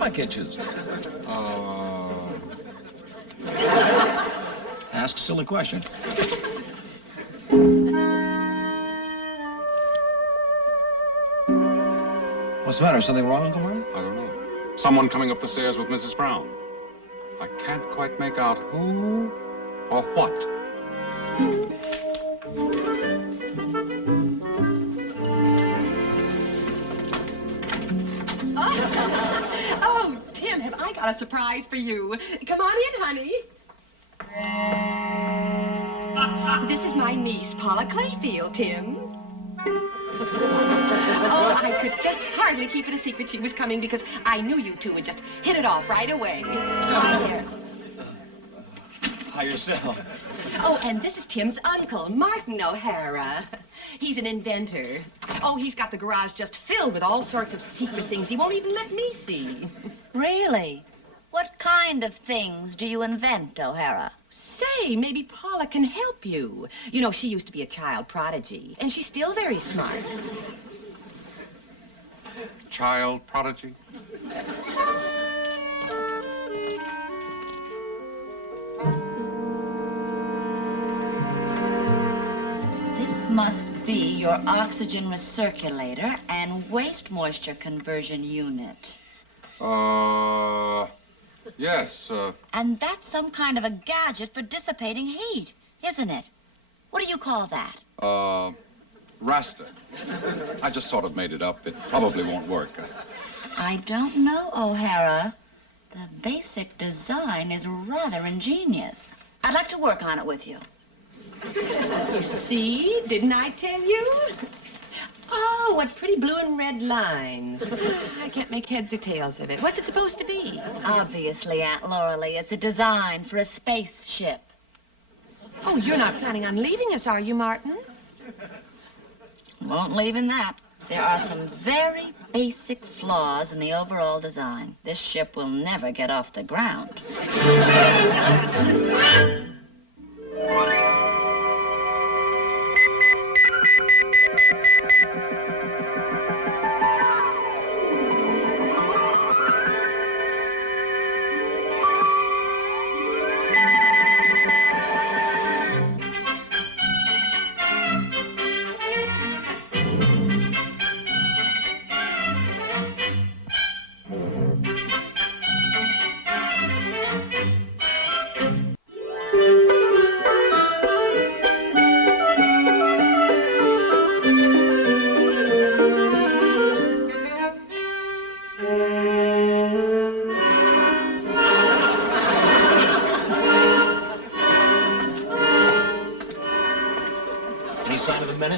my kid choose. Ask a silly question. What's the matter? Something wrong, Uncle Martin? I don't know. Someone coming up the stairs with Mrs. Brown. I can't quite make out who or what. Oh, Tim, have I got a surprise for you? Come on in, honey. This is my niece, Paula Clayfield, Tim. Oh, I could just hardly keep it a secret she was coming because I knew you two would just hit it off right away. Hi yourself. Oh, and this is Tim's uncle, Martin O'Hara. He's an inventor. Oh, he's got the garage just filled with all sorts of secret things he won't even let me see. Really? What kind of things do you invent, O'Hara? Say, maybe Paula can help you. You know, she used to be a child prodigy, and she's still very smart. Child prodigy? This must be your oxygen recirculator and waste moisture conversion unit. Yes, And that's some kind of a gadget for dissipating heat, isn't it? What do you call that? raster. I just sort of made it up. It probably won't work. I don't know, O'Hara. The basic design is rather ingenious. I'd like to work on it with you. You see? Didn't I tell you? Oh, what pretty blue and red lines. I can't make heads or tails of it. What's it supposed to be? Obviously, Aunt Loralee, it's a design for a spaceship. Oh, you're not planning on leaving us, are you, Martin? Won't leave in that. There are some very basic flaws in the overall design. This ship will never get off the ground.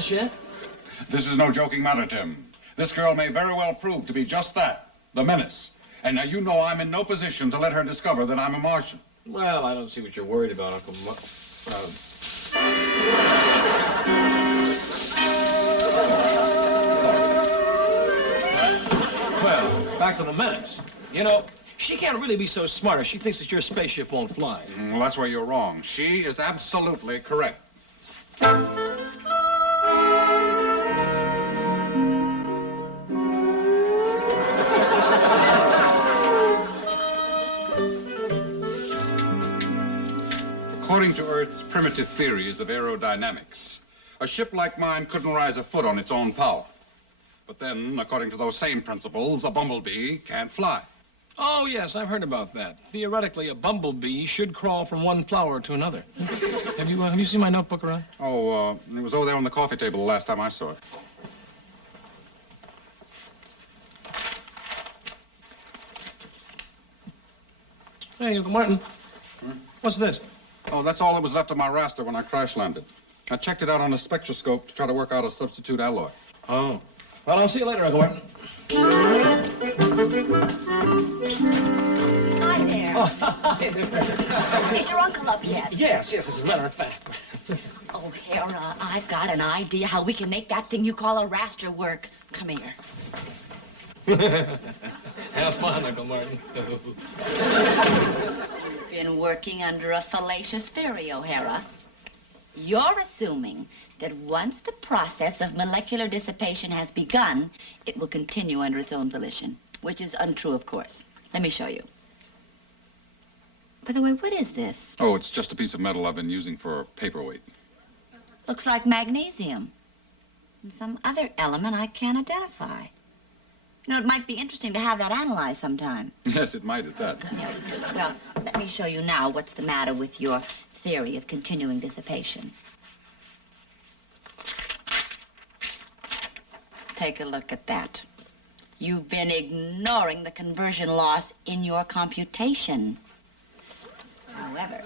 Yet? This is no joking matter, Tim. This girl may very well prove to be just that, the menace. And now you know I'm in no position to let her discover that I'm a Martian. Well, I don't see what you're worried about, Uncle Well, back to the menace. You know, she can't really be so smart if she thinks that your spaceship won't fly. Well, that's where you're wrong. She is absolutely correct. According to Earth's primitive theories of aerodynamics, a ship like mine couldn't rise a foot on its own power. But then, according to those same principles, a bumblebee can't fly. Oh, yes, I've heard about that. Theoretically, a bumblebee should crawl from one flower to another. Have you seen my notebook around? Oh, it was over there on the coffee table the last time I saw it. Hey, Uncle Martin. What's this? Oh, that's all that was left of my raster when I crash landed. I checked it out on a spectroscope to try to work out a substitute alloy. Oh. Well, I'll see you later, Uncle Martin. Hi there. Oh, hi there. Is your uncle up yet? Yes, as a matter of fact. O'Hara, I've got an idea how we can make that thing you call a raster work. Come here. Have fun, Uncle Martin. Been working under a fallacious theory, O'Hara. You're assuming that once the process of molecular dissipation has begun, it will continue under its own volition, which is untrue, of course. Let me show you. By the way, what is this? Oh, it's just a piece of metal I've been using for a paperweight. Looks like magnesium. And some other element I can't identify. You know, it might be interesting to have that analyzed sometime. Yes, it might at that. Well, let me show you now what's the matter with your theory of continuing dissipation. Take a look at that. You've been ignoring the conversion loss in your computation. However,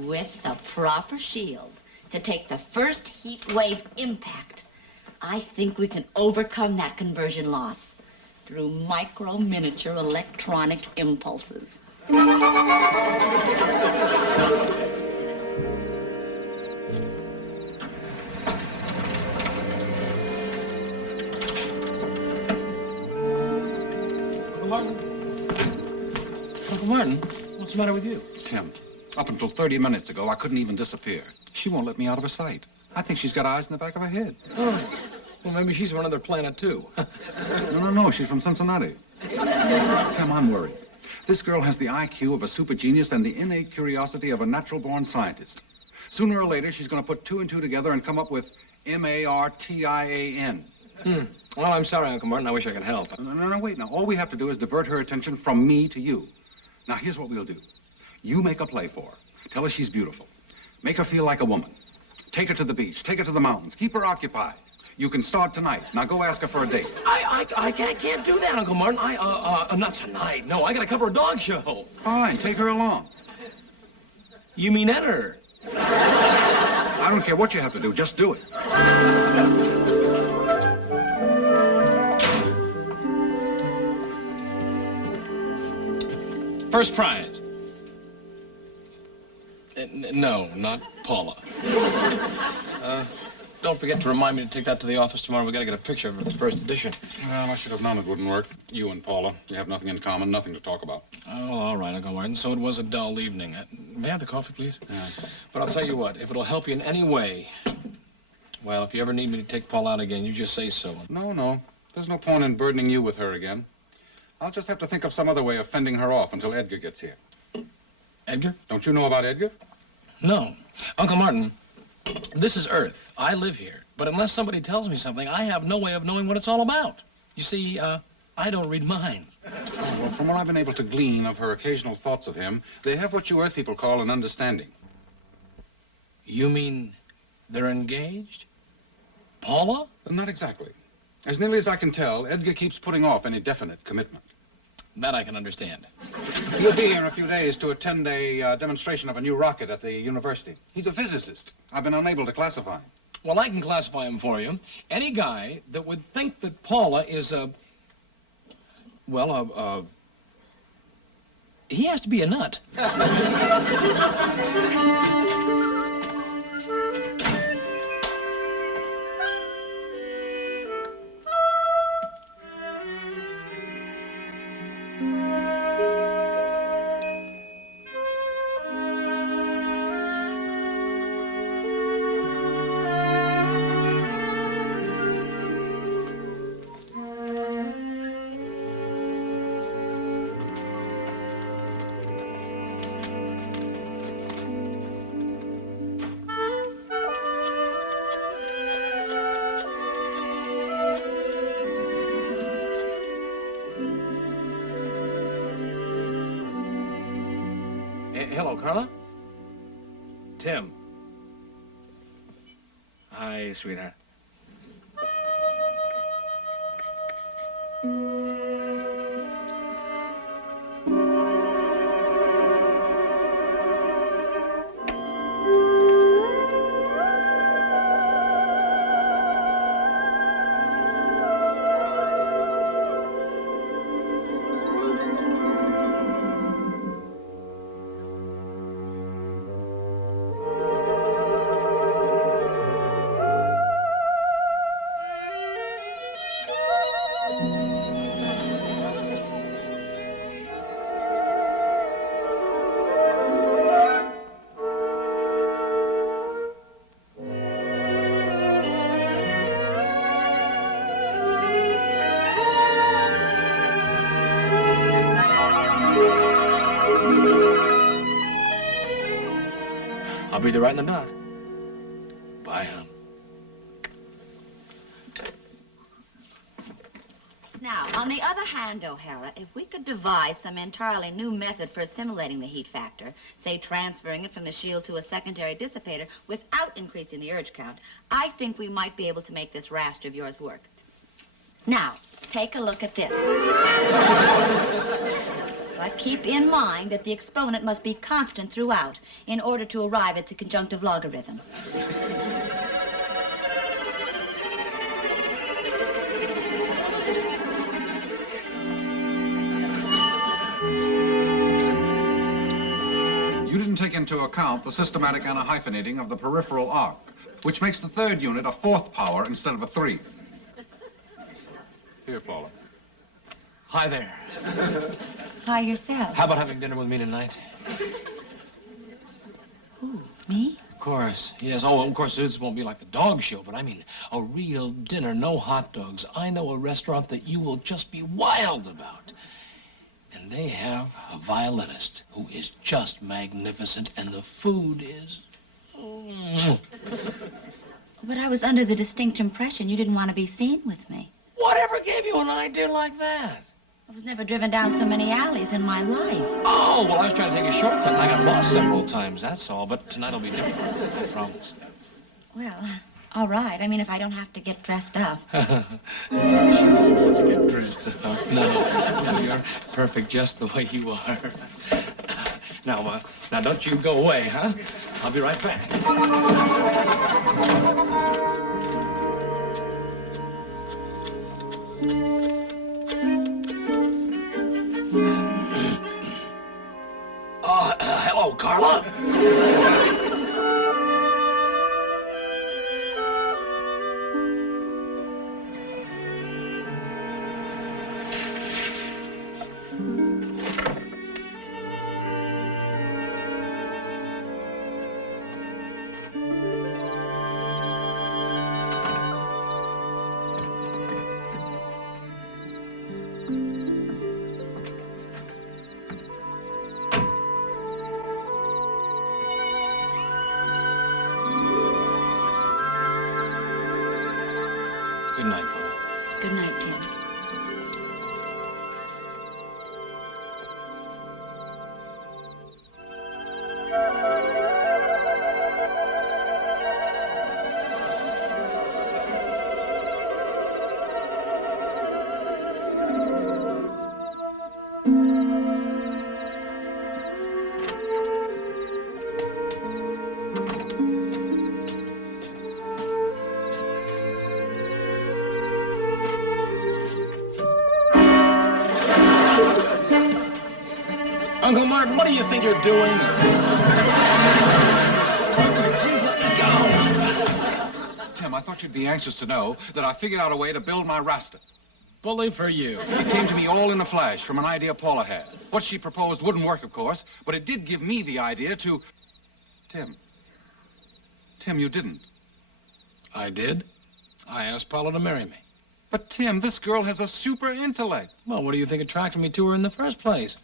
with the proper shield to take the first heat wave impact, I think we can overcome that conversion loss through micro-miniature electronic impulses. Uncle Martin? Uncle Martin, what's the matter with you? Tim, up until 30 minutes ago, I couldn't even disappear. She won't let me out of her sight. I think she's got eyes in the back of her head. Oh, well, maybe she's from another planet, too. No, she's from Cincinnati. Tim, I'm worried. This girl has the IQ of a super genius and the innate curiosity of a natural-born scientist. Sooner or later, she's going to put 2 and 2 together and come up with Martian. Well, I'm sorry, Uncle Martin. I wish I could help. No, wait. Now, all we have to do is divert her attention from me to you. Now, here's what we'll do. You make a play for her. Tell her she's beautiful. Make her feel like a woman. Take her to the beach. Take her to the mountains. Keep her occupied. You can start tonight. Now, go ask her for a date. I can't do that, Uncle Martin. Not tonight. No, I gotta cover a dog show. Fine, take her along. You mean enter? I don't care what you have to do. Just do it. First prize. No, not Paula. Don't forget to remind me to take that to the office tomorrow. We gotta get a picture of it for the first edition. Well, I should have known it wouldn't work. You and Paula, you have nothing in common, nothing to talk about. Oh, all right, Uncle Martin. So it was a dull evening. May I have the coffee, please? Yeah. But I'll tell you what, if it'll help you in any way, well, if you ever need me to take Paula out again, you just say so. No. There's no point in burdening you with her again. I'll just have to think of some other way of fending her off until Edgar gets here. Edgar? Don't you know about Edgar? No. Uncle Martin, this is Earth. I live here. But unless somebody tells me something, I have no way of knowing what it's all about. You see, I don't read minds. Well, from what I've been able to glean of her occasional thoughts of him, they have what you Earth people call an understanding. You mean they're engaged? Paula? Not exactly. As nearly as I can tell, Edgar keeps putting off any definite commitment. That I can understand. He'll be here in a few days to attend a demonstration of a new rocket at the university. He's a physicist. I've been unable to classify him. Well, I can classify him for you. Any guy that would think that Paula is he has to be a nut. Hello, Carla? Tim. Hi, sweetheart. be there right in the dot. Bye, hon. Now, on the other hand, O'Hara, if we could devise some entirely new method for assimilating the heat factor, say transferring it from the shield to a secondary dissipator without increasing the urge count, I think we might be able to make this raster of yours work. Now, take a look at this. But keep in mind that the exponent must be constant throughout in order to arrive at the conjunctive logarithm. You didn't take into account the systematic antihyphenating of the peripheral arc, which makes the third unit a fourth power instead of a 3. Here, Paula. Hi there. Hi yourself. How about having dinner with me tonight? Who, me? Of course. Yes. Oh, of course, this won't be like the dog show, but I mean a real dinner, no hot dogs. I know a restaurant that you will just be wild about. And they have a violinist who is just magnificent, and the food is... But I was under the distinct impression you didn't want to be seen with me. Whatever gave you an idea like that? I was never driven down so many alleys in my life. Oh, well, I was trying to take a shortcut, and I got lost several times, that's all. But tonight will be different, I promise. Well, all right. I mean, if I don't have to get dressed up. She doesn't want to get dressed up. No, you're perfect just the way you are. Now don't you go away, huh? I'll be right back. Hello, Carla. Good night, Paula. Good night, Tim. Uncle Martin, what do you think you're doing? Tim, I thought you'd be anxious to know that I figured out a way to build my raster. Bully for you. It came to me all in a flash from an idea Paula had. What she proposed wouldn't work, of course, but it did give me the idea to... Tim, you didn't. I did. I asked Paula to marry me. But, Tim, this girl has a super intellect. Well, what do you think attracted me to her in the first place?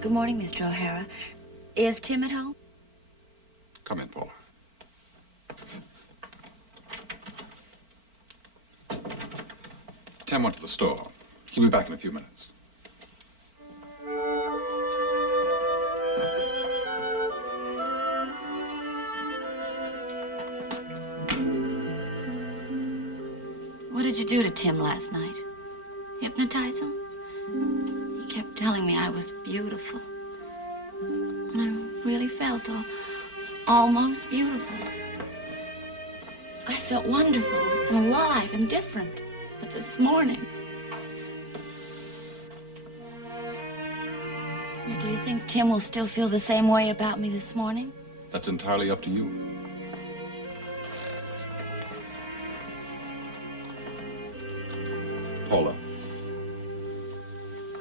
Good morning, Mr. O'Hara. Is Tim at home? Come in, Paula. Tim went to the store. He'll be back in a few minutes. What did you do to Tim last night? Hypnotize him? He kept telling me I was beautiful. And I really felt almost beautiful. I felt wonderful and alive and different. But this morning... Now, do you think Tim will still feel the same way about me this morning? That's entirely up to you. Paula,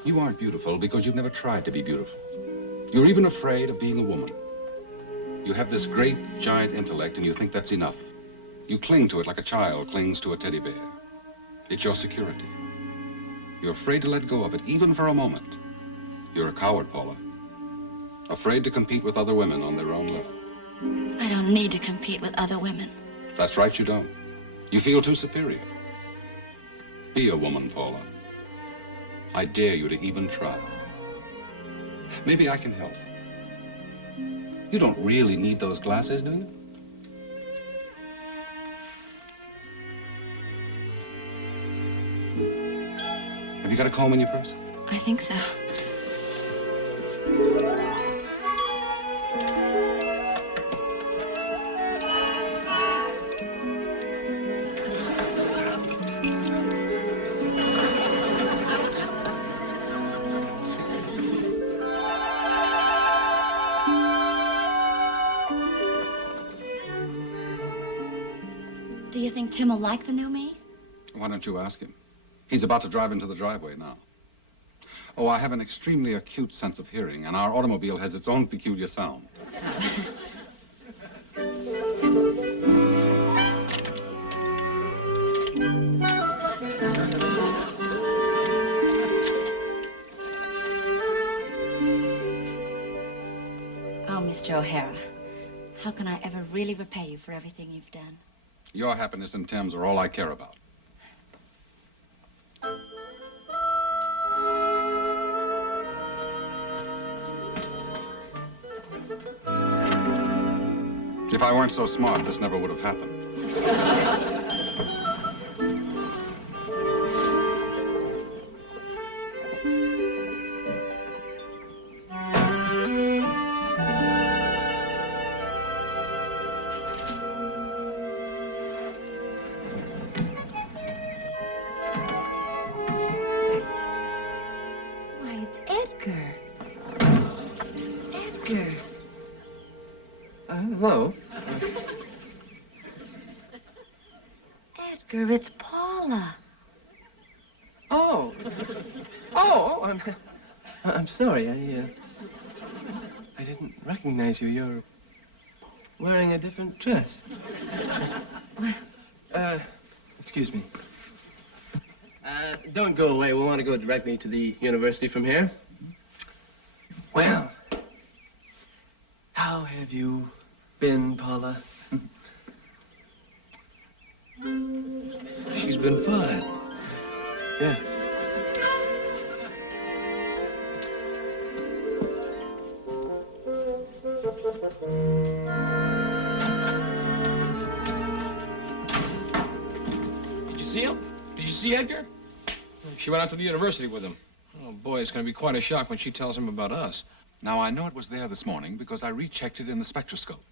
you aren't beautiful because you've never tried to be beautiful. You're even afraid of being a woman. You have this great, giant intellect, and you think that's enough. You cling to it like a child clings to a teddy bear. It's your security. You're afraid to let go of it, even for a moment. You're a coward, Paula. Afraid to compete with other women on their own level. I don't need to compete with other women. That's right, you don't. You feel too superior. Be a woman, Paula. I dare you to even try. Maybe I can help. You don't really need those glasses, do you? Have you got a comb in your purse? I think so. Do you think Tim will like the new me? Why don't you ask him? He's about to drive into the driveway now. Oh, I have an extremely acute sense of hearing, and our automobile has its own peculiar sound. Oh, Mr. O'Hara, how can I ever really repay you for everything you've done? Your happiness and Tim's are all I care about. If I weren't so smart, this never would have happened. Why, it's Edgar. Edgar. Hello. Edgar, it's Paula. Oh. I'm sorry. I didn't recognize you. You're wearing a different dress. Excuse me. Don't go away. We want to go directly to the university from here. Well, how have you been, Paula? She's been fine. Yeah. Did you see him? Did you see Edgar? She went out to the university with him. Oh, boy, it's going to be quite a shock when she tells him about us. Now, I know it was there this morning because I rechecked it in the spectroscope.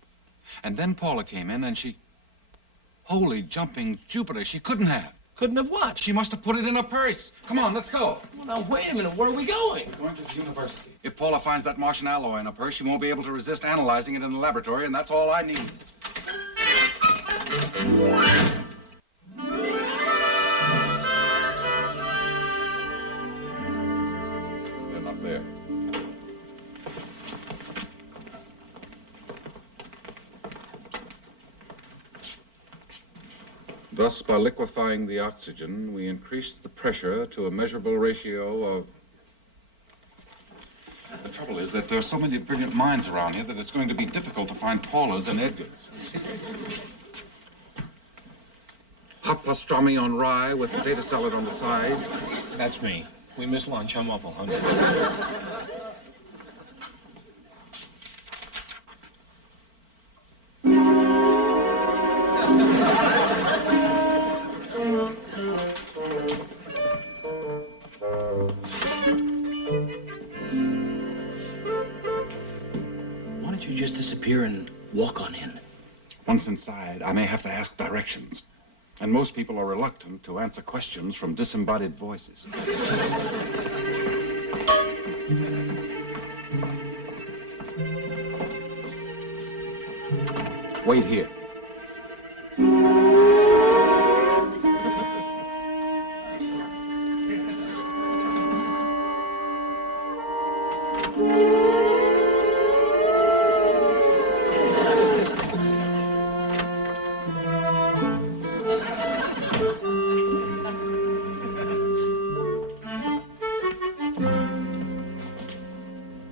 And then Paula came in and she... Holy jumping Jupiter, she couldn't have. Couldn't have what? She must have put it in her purse. Come on, let's go. Well, now, wait a minute. Where are we going? We're going to the university. If Paula finds that Martian alloy in her purse, she won't be able to resist analyzing it in the laboratory, and that's all I need. They're not there. Thus, by liquefying the oxygen, we increased the pressure to a measurable ratio of... The trouble is that there are so many brilliant minds around here that it's going to be difficult to find Paula's and Edgar's. Hot pastrami on rye with potato salad on the side. That's me. We missed lunch. I'm awful hungry. Why don't you just disappear and walk on in? Once inside, I may have to ask directions. And most people are reluctant to answer questions from disembodied voices. Wait here.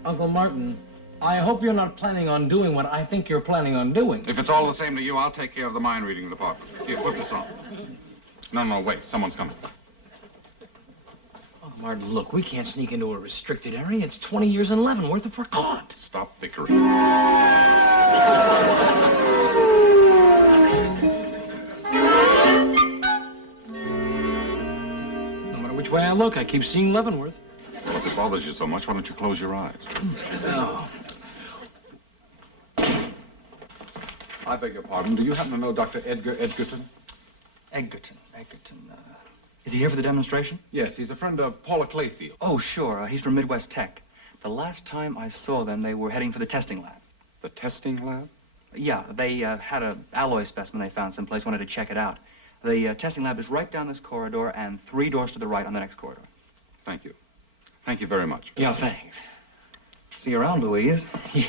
Uncle Martin, I hope you're not planning on doing what I think you're planning on doing. If it's all the same to you, I'll take care of the mind reading department. Here, put this on. No, wait. Someone's coming. Uncle Martin, look, we can't sneak into a restricted area. It's 20 years in Leavenworth if we're caught. Stop bickering. No matter which way I look, I keep seeing Leavenworth. Well, if it bothers you so much, why don't you close your eyes? Oh. I beg your pardon. Do you happen to know Dr. Edgar Edgarton? Edgarton. Is he here for the demonstration? Yes, he's a friend of Paula Clayfield. Oh, sure. He's from Midwest Tech. The last time I saw them, they were heading for the testing lab. The testing lab? Yeah, they had an alloy specimen they found someplace, wanted to check it out. The testing lab is right down this corridor and 3 doors to the right on the next corridor. Thank you. Thank you very much. Yeah, thanks. See you around, Louise. Look.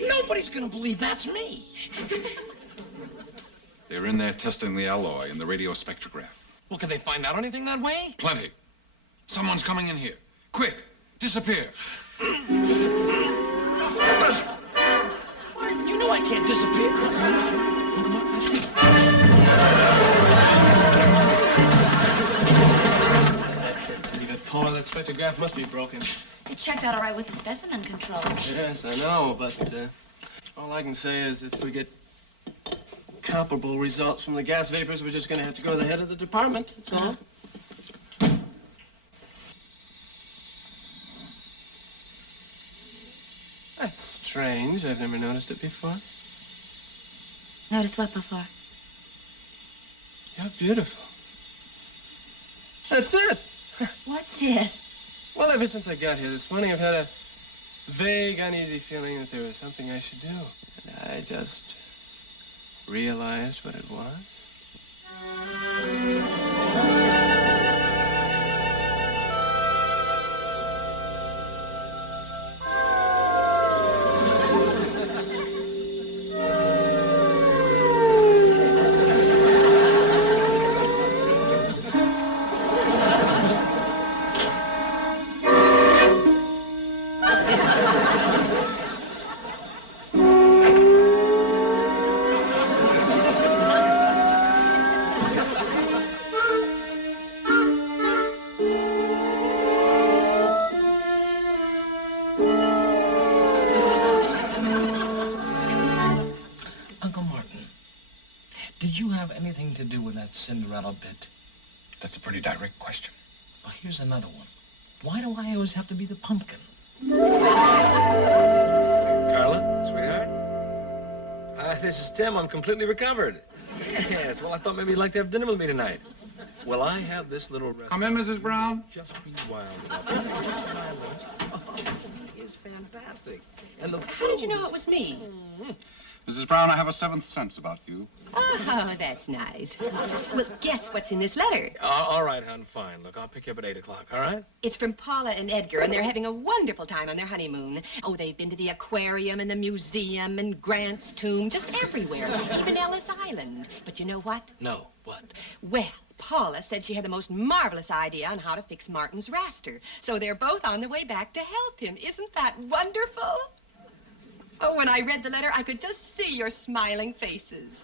Nobody's gonna believe that's me. They're in there testing the alloy in the radio spectrograph. Well, can they find out anything that way? Plenty. Someone's coming in here. Quick, disappear. Martin, you know I can't disappear. Uncle Martin, that's me. Leave it, Paula. That spectrograph must be broken. It checked out all right with the specimen control. Yes, I know, but all I can say is if we get comparable results from the gas vapors, we're just going to have to go to the head of the department. That's all. That's strange. I've never noticed it before. Noticed what before? You're beautiful. That's it. What's it? Well, ever since I got here this morning, I've had a vague, uneasy feeling that there was something I should do. And I just realized what it was. Cinderella bit? That's a pretty direct question. Well, here's another one. Why do I always have to be the pumpkin? Carla, sweetheart? This is Tim. I'm completely recovered. Yes, well, I thought maybe you'd like to have dinner with me tonight. Well, I have this little restaurant. Come in, Mrs. Brown. Just be wild about it. Oh, it is fantastic. And the How did you know it was me? Mrs. Brown, I have a 7th sense about you. Oh, that's nice. Well, guess what's in this letter? All right, hon, fine. Look, I'll pick you up at 8 o'clock, all right? It's from Paula and Edgar, and they're having a wonderful time on their honeymoon. Oh, they've been to the aquarium and the museum and Grant's tomb, just everywhere, even Ellis Island. But you know what? No, what? Well, Paula said she had the most marvelous idea on how to fix Martin's raster. So they're both on the way back to help him. Isn't that wonderful? Oh, when I read the letter, I could just see your smiling faces.